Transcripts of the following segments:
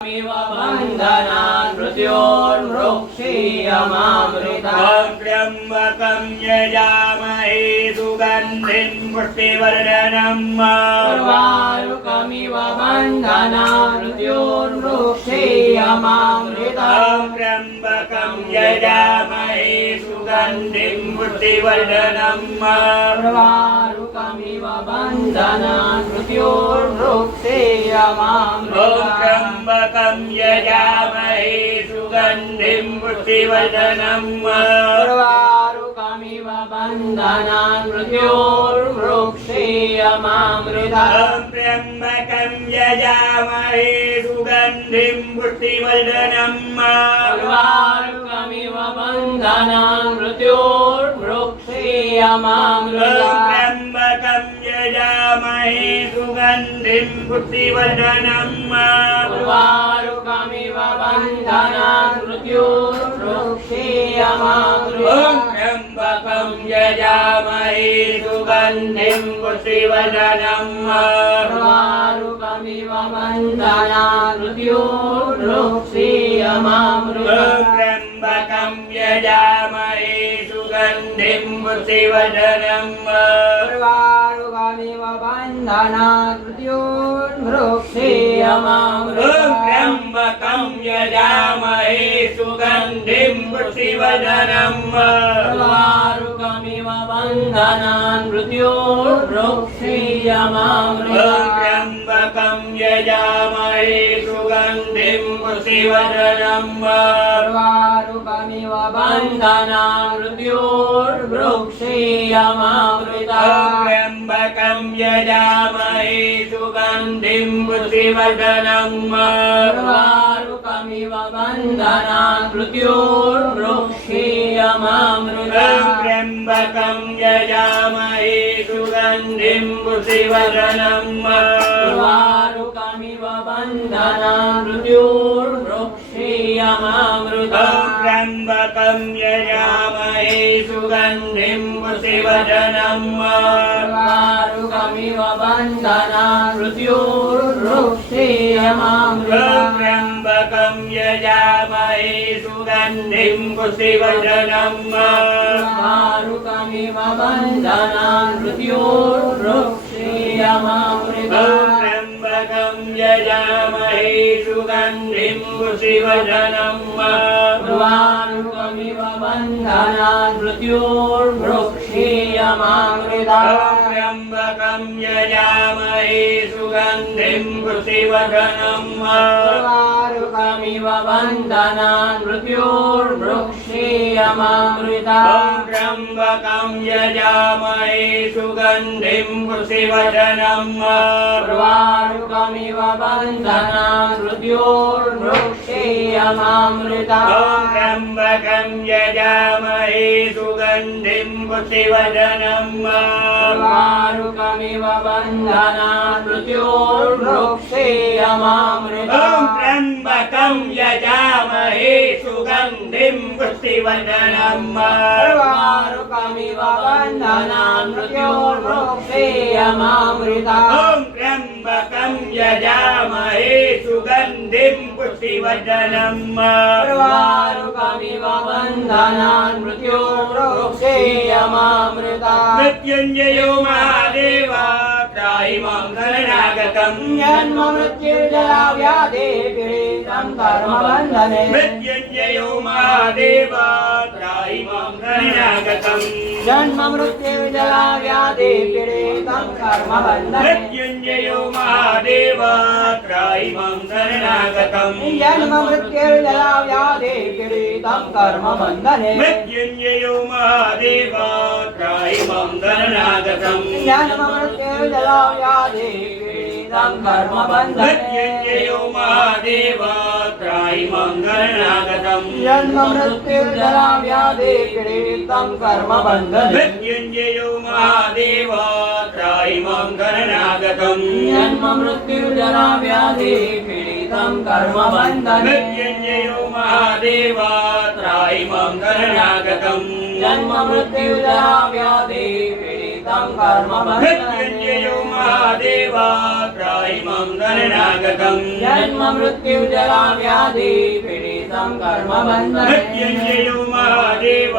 बन्धनान् मृत्योर्मृक्षीयमामृतात् त्र्यम्बकं यजामहे सुगन्धिं पुष्टिवर्धनम् उर्वारुकमिव बन्धनान् मृत्योर्मृक्षीयमामृतात् त्र्यम्बकं यजामहे सुगन्धिं पुष्टिवर्धनम् उर्वारुकमिव बन्धनान् मृत्योर्मृक्षीयमामृतात् त्र्यम्बकं यजामहे सुगन्धिं पुष्टिवर्धनम् उर्वारुकमिव बन्धनान् मृत्योर्मृक्षीयमामृतात् त्र्यम्बकं यजामहे सुगन्धिं पुष्टिवर्धनम् उर्वारुकमिव बन्धनान् मृत्योर्मृक्षीयमामृतात् त्र्यम्बकं यजामहे सुगन्धिं पुष्टिवर्धनम् उर्वारुकमिव बन्धनान् मृत्योर्मृक्षीयमामृतात् त्र्यम्बकं यजामहे सुगन्धिं पुष्टिवर्धनम् उर्वारुकमिव बन्धनान् मृत्योर्मृक्षीयमामृतात् त्र्यम्बकं यजामहे सुगन्धिं पुष्टिवर्धनम् उर्वारुकमिव बन्धनान् मृत्योर्मृक्षीयमामृतात् त्र्यम्बकं यजामहे सुगन्धिं पुष्टिवर्धनम् उर्वारुकमिव बन्धनान् मृत्योर्मृक्षीयमामृतात् त्र्यम्बकं यजामहे सुगन्धिं पुष्टिवर्धनम् उर्वारुकमिव बन्धनान् मृत्योर्मृक्षीयमामृतात् त्र्यम्बकं यजामहे सुगन्धिं पुष्टिवर्धनम् उर्वारुकमिव बन्धनान् मृत्योर्मृक्षीयमामृतात् त्र्यम्बकं यजामहे सुगन्धिं पुष्टिवर्धनम् उर्वारुकमिव बन्धनान् मृत्योर्मृक्षीयमामृतात् त्र्यम्बकं यजामहे सुगन्धिं पुष्टिवर्धनम् उर्वारुकमिव बन्धनान् मृत्योर्मृक्षीयमामृतात् त्र्यम्बकं यजामहे सुगन्धिं पुष्टिवर्धनम् उर्वारुकमिव बन्धनान् मृत्योर्मृक्षीयमामृतात् त्र्यम्बकं यजामहे सुगन्धिं पुष्टिवर्धनम् उर्वारुकमिव बन्धनान् मृत्योर्मृक्षीयमामृतात् त्र्यम्बकं यजामहे सुगन्धिं पुष्टिवर्धनम् उर्वारुकमिव बन्धनान् मृत्योर्मृक्षीयमामृतात् त्र्यम्बकं यजामहे सुगन्धिं पुष्टिवर्धनम् उर्वारुकमिव बन्धनान् मृत्योर्मृक्षीयमामृतात् त्र्यम्बकं यजामहे सुगन्धिं पुष्टिवर्धनम् उर्वारुकमिव बन्धनान् मृत्योर्मृक्षीयमामृतात् त्र्यम्बकं यजामहे सुगन्धिं पुष्टिवर्धनम् उर्वारुकमिव बन्धनान् मृत्योर्मृक्षीयमामृतात् त्र्यम्बकं यजामहे सुगन्धिं पुष्टिवर्धनम् उर्वारुकमिव बन्धनान् मृत्योर्मृक्षीयमामृतात् मृत्युञ्जयो महादेव त्राहि मां शरणागतम् जन्म मृत्युर्जरा व्याधि पीडितं कर्मबन्धने मृत्युञ्जयो महादेव त्राहि मां शरणागतम् जन्म मृत्युर्जरा व्याधि पीडितं कर्मबन्धने मृत्युञ्जयो महादेव त्राहि मां शरणागतम् जन्म मृत्युर्जरा व्याधि पीडितं कर्मबन्धने मृत्युञ्जयो महादेव त्राहि मां शरणागतम् जन्म मृत्युर्जरा व्याधि पीडितं कर्मबन्धने मृत्युञ्जयो महादेव त्राहि मां शरणागतम् जन्म मृत्युर्जरा व्याधि पीडितं कर्मबन्धने मृत्युञ्जयो महादेव त्राहि मां शरणागतम् जन्म मृत्युर्जरा व्याधि पीडितं कर्मबन्धने मृत्युञ्जयो महादेव त्राहि मां शरणागतम् जन्म मृत्युर्जरा व्याधि पीडितं पीडितं कर्म मृत्युञ्जयो महादेव त्रायिमं शरणागतं जन्म मृत्यु जरा व्याधि पीडितं कर्म मृत्युञ्जयो महादेव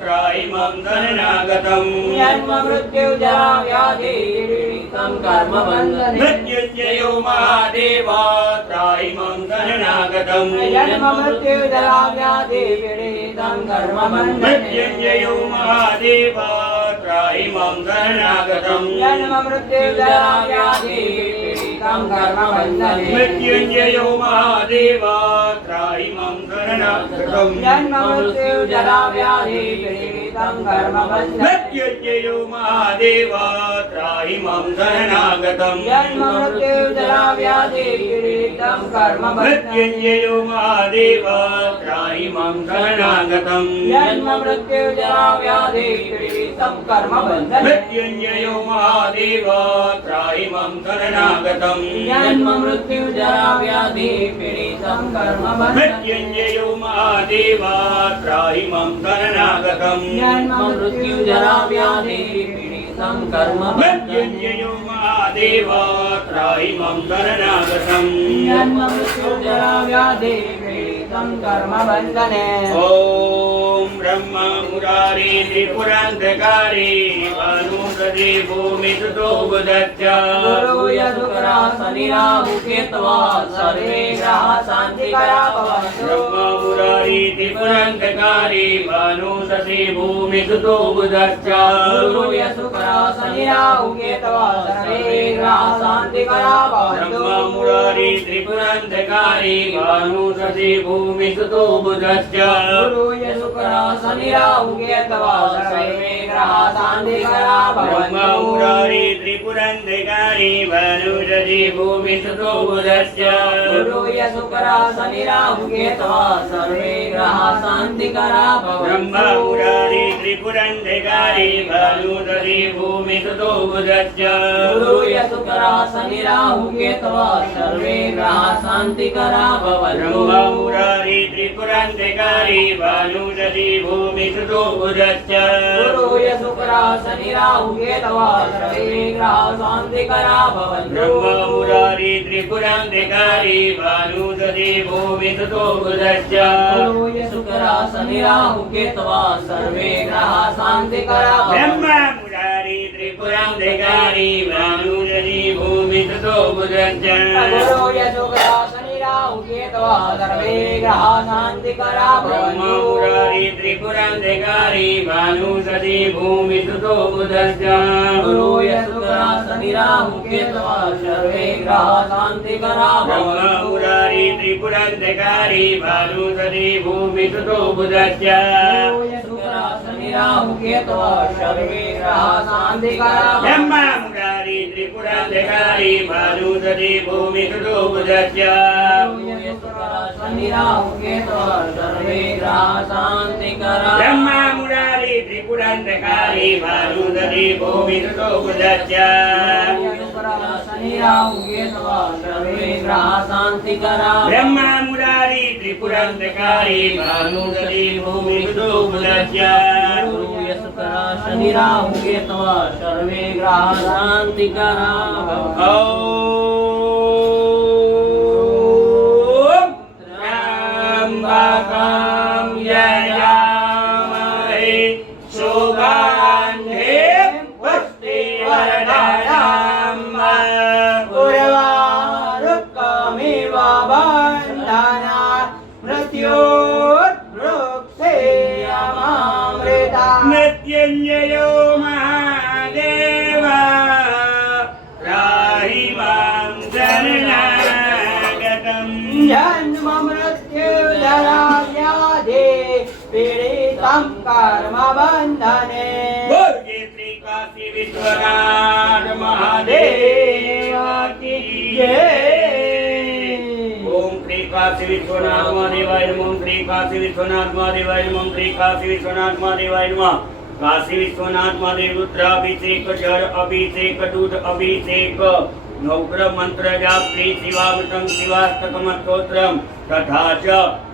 त्रायिमं शरणागतं जन्म मृत्यु जरा व्याधि पीडितं कर्म मृत्युञ्जयो महादेव त्रायिमं शरणागतं जन्म मृत्यु जरा व्याधि पीडितं कर्म मृत्युञ्जयो महादेव त्रायिमं शरणागतं जन्म मृत्यु जरा व्याधि पीडितं कर्म मृत्युञ्जयो महादेव त्रायिमं शरणागतं जन्म मृत्यु जरा व्याधि पीडितं कर्म मृत्युञ्जयो महादेव त्रायिमं शरणागतं जन्म मृत्यु जरा व्याधि पीडितं कर्म मृत्युञ्जयो महादेव त्रायिमं शरणागतं जन्म मृत्यु जरा व्याधि पीडितं कर्म मृत्युञ्जयो महादेव त्रायिमं शरणागतं जन्म मृत्यु जरा व्याधि पीडितं कर्म मृत्युञ्जयो महादेव त्रायिमं शरणागतं जन्म मृत्यु जरा व्याधि पीडितं कर्म मृत्युञ्जयो महादेव त्रायिमं शरणागतं जन्म मृत्यु जरा व्याधि पीडितं कर्म बंधने ॐ ब्रह्मा मुरारी त्रिपुरान्तकारी भानुप्रदे भूमिसुतो बुधश्च गुरु यदुकरा शनि राहु केतवा सर्वे ग्रह शांतिकरा भवन्तु ब्रह्मा मुरारी त्रिपुरान्तकारी भानुप्रदे भूमिसुतो बुधश्च गुरु यदुकरा शनि राहु केतवा सर्वे ग्रह शांतिकरा भवन्तु ब्रह्मा मुरारी त्रिपुरान्तकारी भानुप्रदे भूमिसुतो बुधश्च गुरु यदुकरा शनि राहु केतवा सर्वे ग्रह शांतिकरा ब्रह्मा भवन्तु मुरारी त्रिपुरान्तकारी भानुप्रदे भूमिसुतो बुधश्च गुरु यदुकरा शनि राहु केतवा सर्वे ग्रह शांतिकरा ब्रह्मा भवन्तु मुरारी त्रिपुरान्तकारी भानुप्रदे भूमिसुतो बुधश्च गुरु यदुकरा शनि राहु केतवा सर्वे ग्रह शांतिकरा भवन्तु ब्रह्मा मुरारी त्रिपुरान्तकारी भानुप्रदे भूमिसुतो बुधश्च गुरु यदुकरा शनि राहु केतवा सर्वे ग्रह शांतिकरा भवन्तु ब्रह्मा मुरारी त्रिपुरान्तकारी भानुप्रदे भूमिसुतो बुधश्च गुरु यदुकरा शनि राहु केतवा सर्वे ग्रह शांतिकरा ब्रह्मा भवन्तु मुरारी त्रिपुरान्तकारी भानुप्रदे भूमिसुतो बुधश्च गुरु यदुकरा शनि राहु केतवा सर्वे ग्रह शांतिकरा ब्रह्मा भवन्तु मुरारी त्रिपुरान्तकारी भानुप्रदे भूमिसुतो बुधश्च गुरु यदुकरा शनि राहु केतवा सर्वे ग्रह शांतिकरा ब्रह्मा भवन्तु मुरारी त्रिपुरान्तकारी भानुप्रदे भूमिसुतो बुधश्च गुरु यदुकरा शनि राहु केतवा सर्वे ग्रह शांतिकरा ब्रह्मा मुरारी त्रिपुरान्तकारी भानुप्रदे भूमिसुतो बुधश्च गुरु यदुकरा शनि राहु केतवा सर्वे ग्रह शांतिकरा ब्रह्मा मुरारी त्रिपुरान्तकारी भानुप्रदे भूमिसुतो बुधश्च यदुकरा शनि राहु केतवा सर्वे ग्रह शांतिकरा ब्रह्मा मुरारी त्रिपुरान्तकारी भानुप्रदे भूमिसुतो बुधश्च गुरु यदुकरा शनि राहु केतवा सर्वे ग्रह शांतिकरा ॐ त्र्यम्बकं यजामहे सुगन्धे पुष्टिवर्धनम् उर्वारुकमिव बन्धना मृत्योर्वृक्षेयमामृता मृत्युञ्जयो महादेव त्राहि मां शरणागतम् जन्म मृत्यु जरा व्याधि पीडितं कर्म बन्धने बोले श्री काशी विश्वनाथ महादेव की जय। ओम श्री काशी विश्वनाथ महादेवाय नमः। ओम श्री काशी विश्वनाथ महादेवाय नमः। ओम श्री काशी विश्वनाथ महादेवाय नमः। काशी विश्वनाथ महादेव रुद्राभिषेक जल अभिषेक दूध अभिषेक नवग्र मंत्र जाप श्री शिवामृतं शिवास्तकम स्तोत्रम तथा च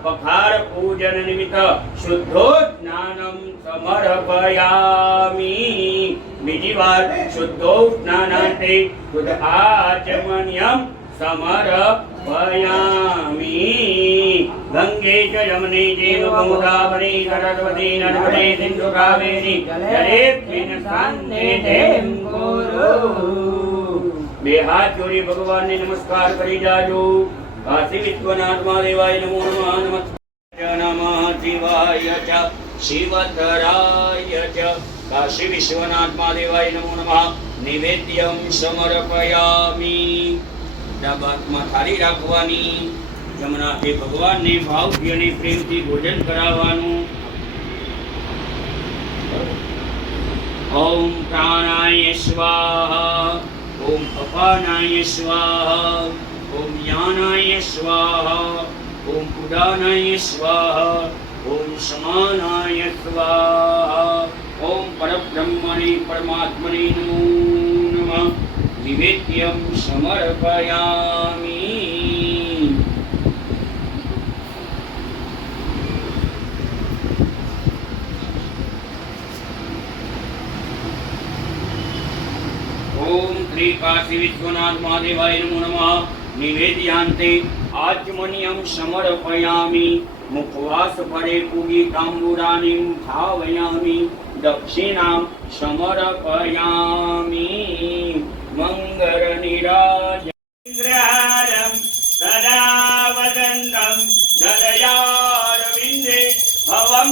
पखार पूजन निमित्त शुद्धो स्नानं समर्पयामि। બીજી વાર શુદ્ધો સ્નાનાંતે શુદ્ધ આચમન્યમ સમર્પયામિ ગંગે ચ યમુને ચૈવ ગોદાવરી સરસ્વતી નર્મદે સિંધુ કાવેરી જલેસ્મિન સન્નિધિં કુરુ. બે હાથ જોડી ભગવાનને નમસ્કાર કરી જાજો. કાશી વિશ્વનાથ મહાદેવાય નમો નમઃ. નમઃ શિવાય ચ શિવતરાય ચ. કાશી વિશ્વનાથ મહાદેવાય નમો નમઃ. નિવેદ્યમ સમર્પયામિ. ડાબામાં થાળી રાખવાની. જમણાથી ભગવાનને ભાવથી અને પ્રેમથી ભોજન કરાવવાનું. ઓમ પ્રાણાય સ્વાહા, ઓમ અપાનાય સ્વાહા, ઓમ જ્ઞાનાય સ્વાહા, ઓમ ઉદાનાય સ્વાહા, ઓમ સમાનાય સ્વાહા, ઓમ પરબ્રહ્મણે પરમાત્મને નમો નમઃ. નિવેદ્યમ સમર્પયામિ. ઓમ શ્રી કાશી વિશ્વનાથ મહાદેવાય નમો નમઃ. નિવેદ્યાન્તે આચમન્યમ સમર્પયામિ. મુખવાસ પરે પૂગી તાંબુરાનિમ ભાવયામિ. દક્ષિણામ સમર્પયામિ. મંગળ નિરાજ ઇન્દ્રારમ સદા વદંતમ હૃદયારવિંદે ભવમ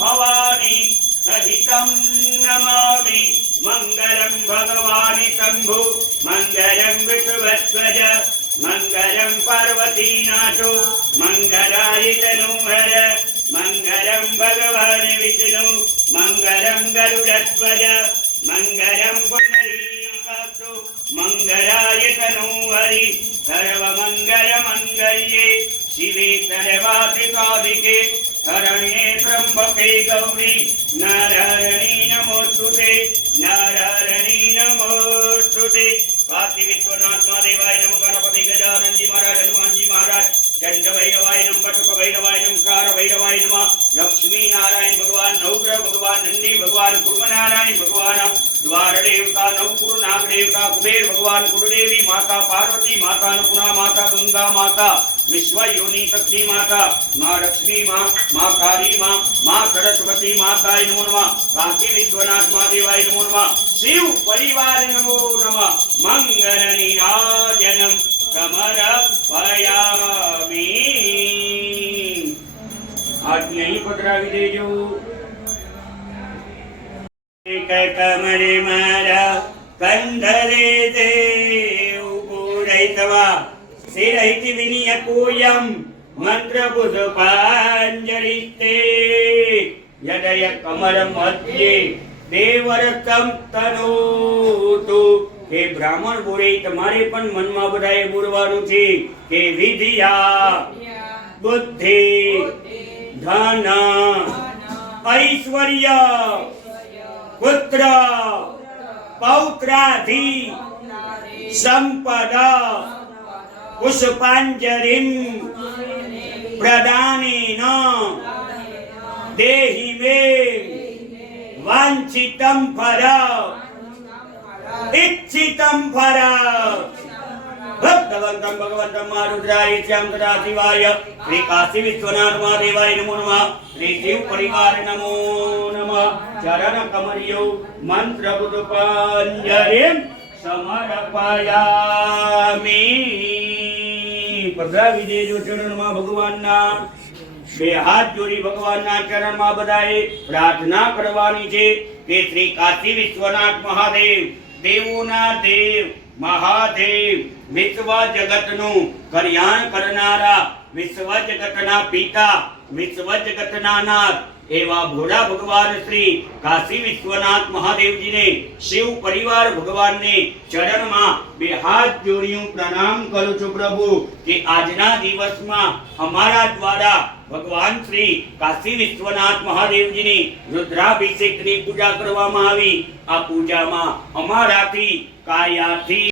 ભવાની સહિતમ નમામિ. મંગલમ ભગવાનિ શંભુ, મંગલમ વિષ્ણુવત્સજ, મંગલમ પાર્વતીનાથો, મંગલાય તનૂહર, મંગલમ ભગવાન વિષ્ણુ, મંગલમ ગરુડધ્વજ, મંગલમ પુંડરીકાક્ષો, મંગલાય તનૂહરિ. સર્વમંગલ મંગલ્યે શિવે સર્વાર્થસાધિકે, શરણ્યે ત્ર્યંબકે ગૌરી નારાયણી નમોસ્તુતે, નારાયણી નમોસ્તુતે. કાશી વિશ્વનાથ મહાદેવાય નમઃ. ગણપતિ ગજાનનજી મહારાજ, હનુમાનજી મહારાજ, ચંડ ભૈરવાય નમઃ, પટુક ભૈરવાય નમઃ, કાર ભૈરવાય નમઃ. લક્ષ્મી નારાયણ ભગવાન, નવગ્રહ ભગવાન, નંદી ભગવાન, પૂર્વ નારાયણ ભગવાન, દ્વાર દેવતા, નવપુર નાગ દેવતા, કુબેર ભગવાન, કુળદેવી માતા, પાર્વતી માતા, અન્નપૂર્ણા માતા, ગંગા માતા, વિશ્વ યોની શક્તિ માતા, મા લક્ષ્મી મા કાળી મા સરસ્વતી માતાય નમો નમઃ. કાશી વિશ્વનાથ મહાદેવાય નમો નમઃ. શિવ પરિવાર નમો નમઃ. મંગળ નિરાજનમ સમર્પયામિ. આજને અહીં પધરાવી દેજો. એક કમરે મારા કંધરે દેવ પૂરૈતવા શિરૈતિ વિનિયકૂયમ મંત્ર પુષ્પાંજલિતે. યદય કમર મધ્યે દેવરતમ તનોતુ. હે બ્રાહ્મણ બોલે, તમારે પણ મનમાં બધાએ બોલવાનું છે કે વિદ્યા, બુદ્ધિ, ધન, ઐશ્વર્ય, પુત્ર, પૌત્રાધિ, સંપદા, પુષ્પાંજલિં પ્રદાનેન દેહિ મે વાંછિતમ ફલ इच्छितं फल. भक्तवन्तं भगवन्तं रुद्रायित्यां तदा शिवाय. श्री काशी विश्वनाथ महादेवाय नमो नमः. श्री शिव परिवार नमो नमः. चरण कमलियो मंत्र पुष्पांजलिं समर्पयामि. પધરાવી દેજો ચરણમાં ભગવાનના. બે હાથ જોડી ભગવાનના ચરણમાં બધાએ પ્રાર્થના કરવાની છે કે શ્રી કાશી વિશ્વનાથ મહાદેવ, દેવોના દેવ, મહાદેવ, વિશ્વ જગતનું કલ્યાણ કરનારા, વિશ્વ જગતના પિતા, વિશ્વ જગતના નાથ એવા ભોળા ભગવાન શ્રી કાશી વિશ્વનાથ મહાદેવજીને, શિવ પરિવાર ભગવાનને ચરણમાં બે હાથ જોડી હું પ્રણામ કરું છું પ્રભુ કે આજના દિવસમાં અમારા દ્વારા ભગવાન શ્રી કાશી વિશ્વનાથ મહાદેવજીની રુદ્રાભિષેકની પૂજા કરવામાં આવી. આ પૂજામાં અમારાથી કાયાથી